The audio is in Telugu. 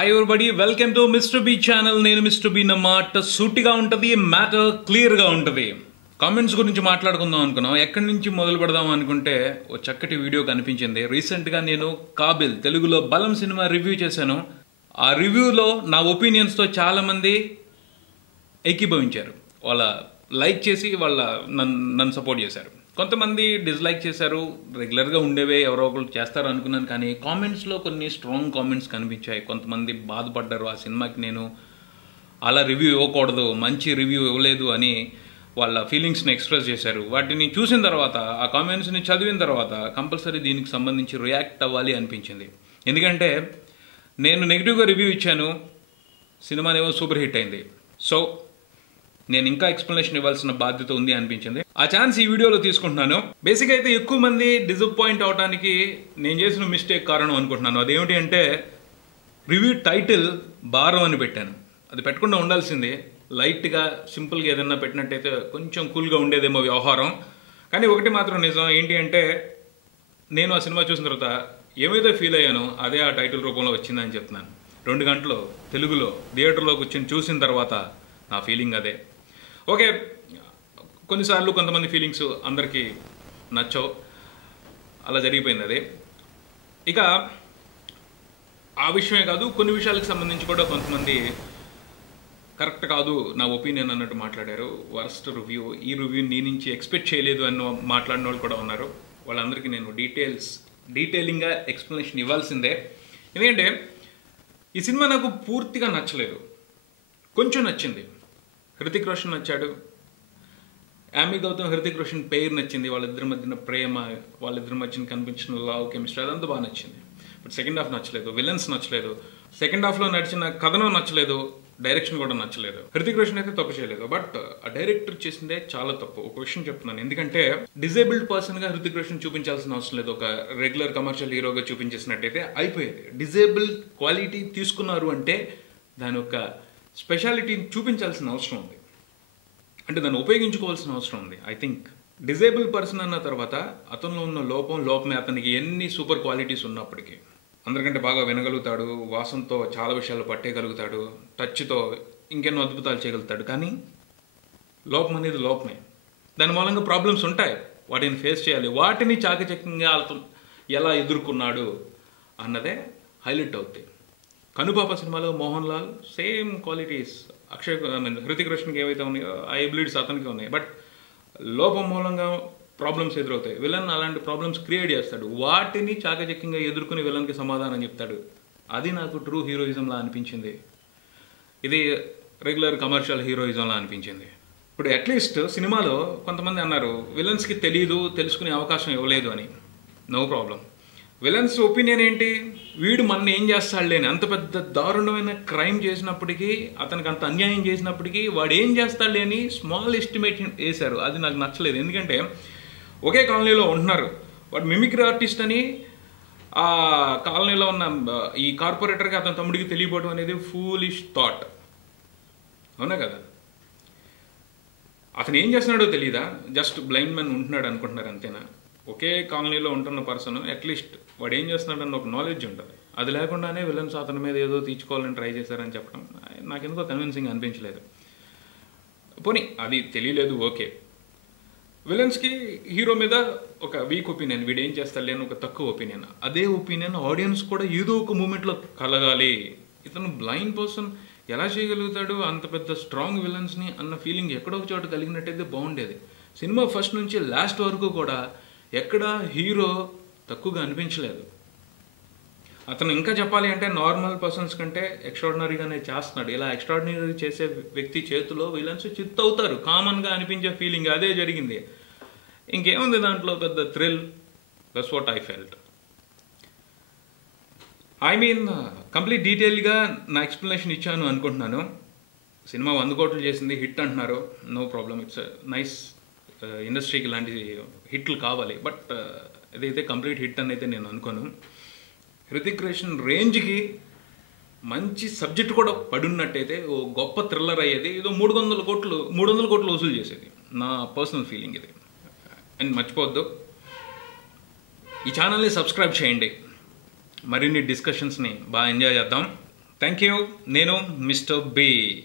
Hi everybody, welcome to mister B channel. నేను మిస్టర్ బి. నా మాట సూటిగా ఉంటుంది, మ్యాటర్ క్లియర్గా ఉంటుంది. కామెంట్స్ గురించి మాట్లాడుకుందాం అనుకున్నాం. ఎక్కడి నుంచి మొదలు పెడదాం అనుకుంటే ఓ చక్కటి వీడియో కనిపించింది. రీసెంట్గా నేను కాబిల్ తెలుగులో బలం సినిమా రివ్యూ చేశాను. ఆ రివ్యూలో నా ఒపీనియన్స్తో చాలామంది ఏకీభవించారు. వాళ్ళ లైక్ చేసి నన్ను సపోర్ట్ చేశారు. కొంతమంది డిస్లైక్ చేశారు. రెగ్యులర్గా ఉండేవే ఎవరో ఒకరు చేస్తారు అనుకున్నాను, కానీ కామెంట్స్లో కొన్ని స్ట్రాంగ్ కామెంట్స్ కనిపించాయి. కొంతమంది బాధపడ్డారు, ఆ సినిమాకి నేను అలా రివ్యూ ఇవ్వకూడదు, మంచి రివ్యూ ఇవ్వలేదు అని వాళ్ళ ఫీలింగ్స్ని ఎక్స్ప్రెస్ చేశారు. వాటిని చూసిన తర్వాత, ఆ కామెంట్స్ని చదివిన తర్వాత కంపల్సరీ దీనికి సంబంధించి రియాక్ట్ అవ్వాలి అనిపించింది. ఎందుకంటే నేను నెగిటివ్గా రివ్యూ ఇచ్చాను, సినిమానేమో సూపర్ హిట్ అయింది. సో నేను ఇంకా ఎక్స్ప్లెనేషన్ ఇవ్వాల్సిన బాధ్యత ఉంది అనిపించింది. ఆ ఛాన్స్ ఈ వీడియోలో తీసుకుంటున్నాను. బేసిక్గా అయితే ఎక్కువ మంది డిసప్పాయింట్ అవడానికి నేను చేసిన మిస్టేక్ కారణం అనుకుంటున్నాను. అదేమిటి అంటే రివ్యూ టైటిల్ భారం అని పెట్టాను. అది పెట్టకుండా ఉండాల్సింది. లైట్గా సింపుల్గా ఏదన్నా పెట్టినట్టయితే కొంచెం కూల్గా ఉండేదేమో వ్యవహారం. కానీ ఒకటి మాత్రం నిజం, ఏంటి అంటే నేను ఆ సినిమా చూసిన తర్వాత ఏమైతే ఫీల్ అయ్యానో అదే ఆ టైటిల్ రూపంలో వచ్చిందని చెప్తున్నాను. 2 గంటలు తెలుగులో థియేటర్లో కూర్చొని చూసిన తర్వాత నా ఫీలింగ్ అదే. ఓకే, కొన్నిసార్లు కొంతమంది ఫీలింగ్స్ అందరికీ నచ్చవు, అలా జరిగిపోయింది అది. ఇక ఆ విషయమే కాదు, కొన్ని విషయాలకు సంబంధించి కూడా కొంతమంది కరెక్ట్ కాదు నా ఒపీనియన్ అన్నట్టు మాట్లాడారు. వర్స్ట్ రివ్యూ, ఈ రివ్యూ నీ నుంచి ఎక్స్పెక్ట్ చేయలేదు అని మాట్లాడిన వాళ్ళు కూడా ఉన్నారు. వాళ్ళందరికీ నేను డీటెయిలింగ్గా ఎక్స్ప్లెనేషన్ ఇవ్వాల్సిందే. ఎందుకంటే ఈ సినిమా నాకు పూర్తిగా నచ్చలేదు, కొంచెం నచ్చింది. హృతిక్ రోషన్ నచ్చాడు, యామీ గౌతమ్ హృతిక్ రోషన్ పేరు నచ్చింది, వాళ్ళిద్దరి మధ్యన ప్రేమ, వాళ్ళిద్దరి మధ్యన కనిపించిన లవ్ కెమిస్ట్రీ అదంతా బాగా నచ్చింది. బట్ సెకండ్ హాఫ్ నచ్చలేదు, విలన్స్ నచ్చలేదు, సెకండ్ హాఫ్లో నడిచిన కథనం నచ్చలేదు, డైరెక్షన్ కూడా నచ్చలేదు. హృతిక్ రోషన్ అయితే తప్పు చేయలేదు, బట్ ఆ డైరెక్టర్ చేసిందే చాలా తప్పు. ఒక విషయం చెప్తున్నాను, ఎందుకంటే డిజేబుల్డ్ పర్సన్గా హృతిక్ రోషన్ చూపించాల్సిన అవసరం లేదు. ఒక రెగ్యులర్ కమర్షియల్ హీరోగా చూపించేసినట్టయితే అయిపోయేది. డిజేబుల్ క్వాలిటీ తీసుకున్నారు అంటే దాని యొక్క స్పెషాలిటీని చూపించాల్సిన అవసరం ఉంది, అంటే దాన్ని ఉపయోగించుకోవాల్సిన అవసరం ఉంది. ఐ థింక్ డిజేబుల్ పర్సన్ అన్న తర్వాత అతనిలో ఉన్న లోపమే. అతనికి ఎన్ని సూపర్ క్వాలిటీస్ ఉన్నప్పటికీ అందరికంటే బాగా వినగలుగుతాడు, వాసనతో చాలా విషయాలు పట్టేయగలుగుతాడు, టచ్తో ఇంకెన్నో అద్భుతాలు చేయగలుగుతాడు. కానీ లోపం అనేది లోపమే. దాని మూలంగా ప్రాబ్లమ్స్ ఉంటాయి, వాటిని ఫేస్ చేయాలి. వాటిని చాకచక్యంగా అతను ఎలా ఎదుర్కొన్నాడు అన్నదే హైలైట్ అవుతాయి. కనుపాప సినిమాలో మోహన్ లాల్ సేమ్ క్వాలిటీస్ హృతిక్ రోషన్కి ఏవైతే ఉన్నాయో ఆ ఎబిలిటీస్ అతనికి ఉన్నాయి. బట్ లోపం మూలంగా ప్రాబ్లమ్స్ ఎదురవుతాయి. విలన్ అలాంటి ప్రాబ్లమ్స్ క్రియేట్ చేస్తాడు, వాటిని చాకచక్యంగా ఎదుర్కొని విలన్కి సమాధానం చెప్తాడు. అది నాకు ట్రూ హీరోయిజంలా అనిపించింది. ఇది రెగ్యులర్ కమర్షియల్ హీరోయిజంలా అనిపించింది. ఇప్పుడు అట్లీస్ట్ సినిమాలో కొంతమంది అన్నారు విలన్స్కి తెలియదు, తెలుసుకునే అవకాశం ఇవ్వలేదు అని. No problem. విలన్స్ ఒపీనియన్ ఏంటి, వీడు మన ఏం చేస్తాడులే అని. అంత పెద్ద దారుణమైన క్రైమ్ చేసినప్పటికీ, అతనికి అంత అన్యాయం చేసినప్పటికీ వాడు ఏం చేస్తాడులే అని స్మాల్ ఎస్టిమేషన్ వేశారు. అది నాకు నచ్చలేదు. ఎందుకంటే ఒకే కాలనీలో ఉంటున్నారు, వాడు మిమిక్రీ ఆర్టిస్ట్ అని ఆ కాలనీలో ఉన్న ఈ కార్పొరేటర్కి అతని తమ్ముడికి తెలియపోవడం అనేది ఫూలిష్ థాట్, అవునా కదా? అతను ఏం చేస్తున్నాడో తెలియదా, జస్ట్ బ్లైండ్ మ్యాన్ ఉంటున్నాడు అనుకుంటున్నారు, అంతేనా? ఒకే కాలనీలో ఉంటున్న పర్సన్ అట్లీస్ట్ వాడు ఏం చేస్తున్నాడన్న ఒక నాలెడ్జ్ ఉంటుంది. అది లేకుండానే విలన్స్ అతని మీద ఏదో తీర్చుకోవాలని ట్రై చేశారని చెప్పడం నాకెందుకో కన్విన్సింగ్ అనిపించలేదు. పోనీ అది తెలియలేదు, ఓకే. విలన్స్కి హీరో మీద ఒక వీక్ ఒపీనియన్, వీడు ఏం చేస్తాడులే అని ఒక తక్కువ ఒపీనియన్. అదే ఒపీనియన్ ఆడియన్స్ కూడా ఏదో ఒక మూమెంట్లో కలగాలి. ఇతను బ్లైండ్ పర్సన్ ఎలా చేయగలుగుతాడు అంత పెద్ద స్ట్రాంగ్ విలన్స్ని అన్న ఫీలింగ్ ఎక్కడో ఒక చోట కలిగినట్టయితే బాగుండేది. సినిమా ఫస్ట్ నుంచి లాస్ట్ వరకు కూడా ఎక్కడ హీరో తక్కువగా అనిపించలేదు. అతను ఇంకా చెప్పాలి అంటే నార్మల్ పర్సన్స్ కంటే ఎక్స్ట్రాడినరీగానే చేస్తున్నాడు. ఇలా ఎక్స్ట్రాడినరీ చేసే వ్యక్తి చేతిలో విలన్స్ చిత్ అవుతారు. కామన్గా అనిపించే ఫీలింగ్ అదే జరిగింది. ఇంకేముంది దాంట్లో పెద్ద thrill? That's what I felt. I mean complete డీటెయిల్గా నా ఎక్స్ప్లెనేషన్ ఇచ్చాను అనుకుంటున్నాను. సినిమా 100 కోట్లు చేసింది, హిట్ అంటున్నారు. No problem, it's nice. ఇండస్ట్రీకి ఇలాంటి హిట్లు కావాలి. బట్ ఇదైతే కంప్లీట్ హిట్ అని అయితే నేను అనుకోను. హృతిక్ రోషన్ రేంజ్కి మంచి సబ్జెక్ట్ కూడా పడున్నట్టయితే ఓ గొప్ప థ్రిల్లర్ అయ్యేది. ఏదో 300 కోట్లు వసూలు చేసేది. నా పర్సనల్ ఫీలింగ్ ఇది. అండ్ మర్చిపోవద్దు, ఈ ఛానల్ని సబ్స్క్రైబ్ చేయండి. మరిన్ని డిస్కషన్స్ని బాగా ఎంజాయ్ చేద్దాం. Thank you. నేను మిస్టర్ బి.